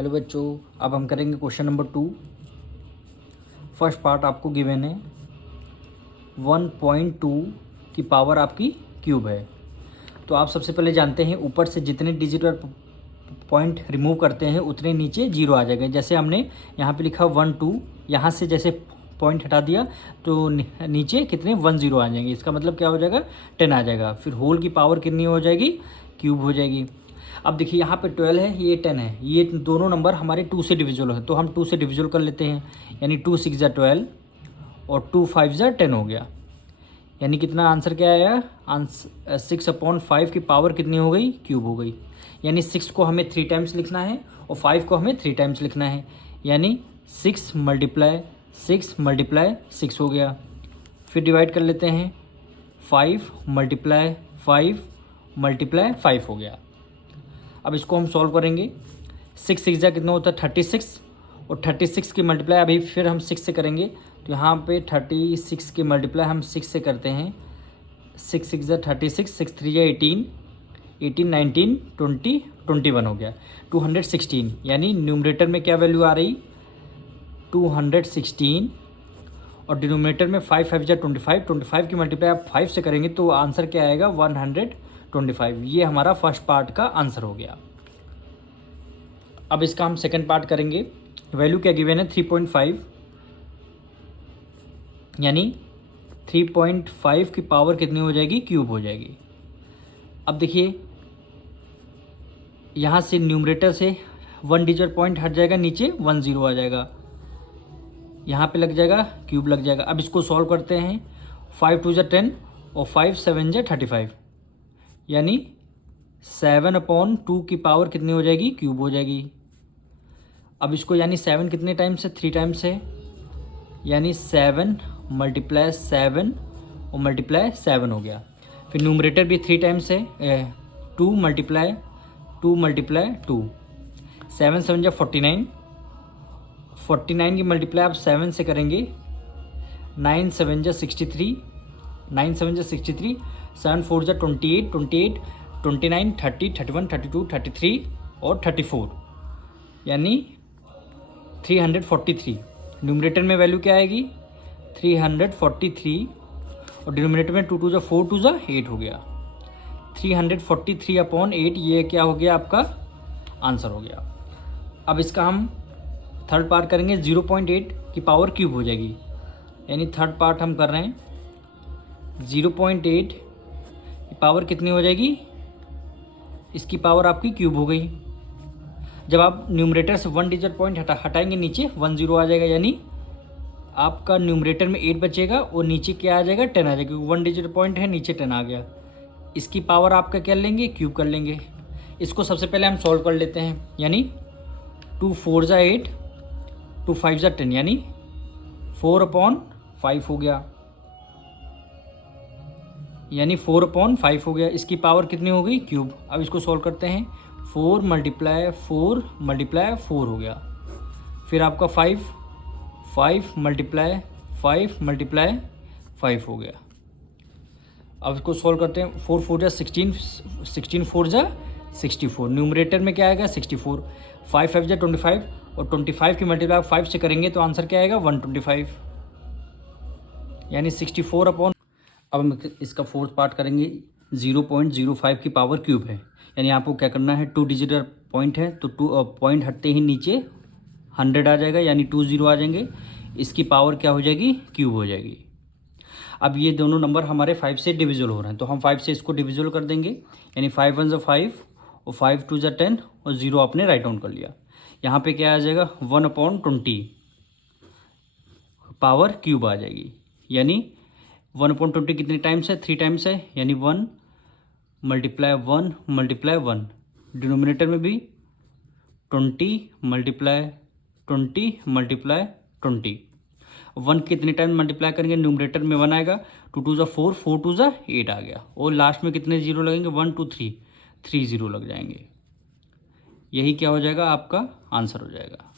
Hello बच्चों, अब हम करेंगे क्वेश्चन नंबर 2। फर्स्ट पार्ट आपको गिवन है 1.2 की पावर आपकी क्यूब है। तो आप सबसे पहले जानते हैं ऊपर से जितने डिजिट और पॉइंट रिमूव करते हैं उतने नीचे जीरो आ जाएगा। जैसे हमने यहाँ पे लिखा 1 2, यहाँ से जैसे पॉइंट हटा दिया तो नीचे कितने 1 0 आ जाएंगे। इसका मतलब क्या हो जाएगा 10 आ जाएगा। फिर होल की पावर कितनी हो जाएगी, क्यूब हो जाएगी। अब देखिए यहाँ पे 12 है, ये 10 है, ये दोनों नंबर हमारे 2 से डिविजिबल है तो हम 2 से डिविजिबल कर लेते हैं। यानी 2 6 ज़ा 12 और 2 5 ज़ा 10 हो गया। यानी कितना आंसर क्या आया, आंसर 6/5 की पावर कितनी हो गई, क्यूब हो गई। यानी 6 को हमें 3 टाइम्स लिखना है और 5 को हमें 3 टाइम्स लिखना है। यानी 6 × 6 × 6 हो गया। फिर डिवाइड कर लेते हैं, 5 × 5 × 5 हो गया। अब इसको हम सॉल्व करेंगे। 6 6 ज़ा कितना होता है 36 और 36 की मल्टीप्लाई अभी फिर हम 6 से करेंगे। तो यहाँ पे 36 की मल्टीप्लाई हम 6 से करते हैं। 6 6 ज़ा 36, 6 3 ज़ा 18, 18 19 20 21 हो गया 216। यानी न्यूमरेटर में क्या वैल्यू आ रही 216 और डिनोमिनेटर में 5 5 ज़ा 25, 25 की मल्टीप्लाई आप 5 से करेंगे तो आंसर क्या आएगा 125। ये हमारा फर्स्ट पार्ट का आंसर हो गया। अब इसका हम सेकंड पार्ट करेंगे। वैल्यू क्या गिवन है 3.5, यानी 3.5 की पावर कितनी हो जाएगी, क्यूब हो जाएगी। अब देखिए यहाँ से न्यूमरेटर से 1 डिजिट पॉइंट हट जाएगा, नीचे 1 0 आ जाएगा, यहाँ पे लग जाएगा क्यूब लग जाएगा। अब इसको सॉल्व करते हैं। 5 2 ज़ा 10 और 5 7 ज़ा 35, यानी 7/2 की पावर कितनी हो जाएगी, क्यूब हो जाएगी। अब इसको यानी 7 कितने टाइम्स है, 3 टाइम्स है, यानी 7 × 7 और मल्टीप्लाई 7 हो गया। फिर न्यूमरेटर भी 3 टाइम्स है, 2 × 2 7 7 ज़ा 49, 49 की मल्टीप्लाई आप 7 से करेंगे। 9 7 ज़ा 63, 9 7 ज़ा 63, 7 4 ज़ा 28, 28 29 30 31 32 33 और 34, यानी 343। न्यूमरेटर में वैल्यू क्या आएगी 343 और डिनोमिनेटर में 2 2 ज़ा 4 2 ज़ा 8 हो गया। 343/8 ये क्या हो गया आपका आंसर हो गया। अब इसका हम थर्ड पार्ट करेंगे। 0.8 की पावर क्यूब हो जाएगी। यानी थर्ड पार्ट हम कर रहे हैं। 0.8 की पावर कितनी हो जाएगी, इसकी पावर आपकी क्यूब हो गई। जब आप न्यूमरेटर से 1 डिजिट पॉइंट हटाएंगे नीचे 1 0 आ जाएगा, यानी आपका न्यूमरेटर में 8 बचेगा और नीचे क्या आ जाएगा 10 आ जाएगा, क्योंकि 1 डिजिट पॉइंट है नीचे 10 आ गया। इसकी पावर आपका क्या लेंगे, क्यूब कर लेंगे। इसको सबसे पहले हम सॉल्व कर लेते हैं। यानी 2 4 ज़ा 8, 2 5 ज़ा 10, यानी 4/5 हो गया, यानी 4/5 हो गया। इसकी पावर कितनी हो गई, क्यूब। अब इसको सॉल्व करते हैं। 4 × 4 हो गया। फिर आपका 5 5 × 5 5 हो गया। अब इसको सॉल्व करते हैं। 4 4 ज़ा 16, 16 4 ज़ा 64। न्यूमरेटर में क्या आएगा 64, 5 5 ज़ा 25 और 25 की मल्टीप्लाई 5 से करेंगे तो आंसर क्या आएगा 125, यानी 64/। अब हम इसका फोर्थ पार्ट करेंगे। 0.05 की पावर क्यूब है, यानी आपको क्या करना है 2 डिजिट पॉइंट है तो 2 पॉइंट हटते ही नीचे 100 आ जाएगा, यानी 2 0 आ जाएंगे। इसकी पावर क्या हो जाएगी, क्यूब हो जाएगी। अब ये दोनों नंबर हमारे 5 से डिविजिबल हो रहे हैं तो हम 5 से इसको डिविजिबल कर देंगे। यानी 5 1 ज़ा 5 और 5 2 ज़ा 10 और 0 आपने राइट डाउन कर लिया। यहाँ पे क्या आ जाएगा 1/20 पावर क्यूब आ जाएगी। यानी 1/20 कितने टाइम्स है, 3 टाइम्स है, यानी 1 × 1 डिनोमिनेटर में भी 20 × 20 × 20। 1 कितने टाइम मल्टीप्लाई करेंगे, न्यूमरेटर में 1 आएगा, 2 2 ज़ा 4, 4 2 ज़ा 8 आ गया और लास्ट में कितने जीरो लगेंगे 1 2 3 0 लग जाएंगे। यही क्या हो जाएगा आपका आंसर हो जाएगा।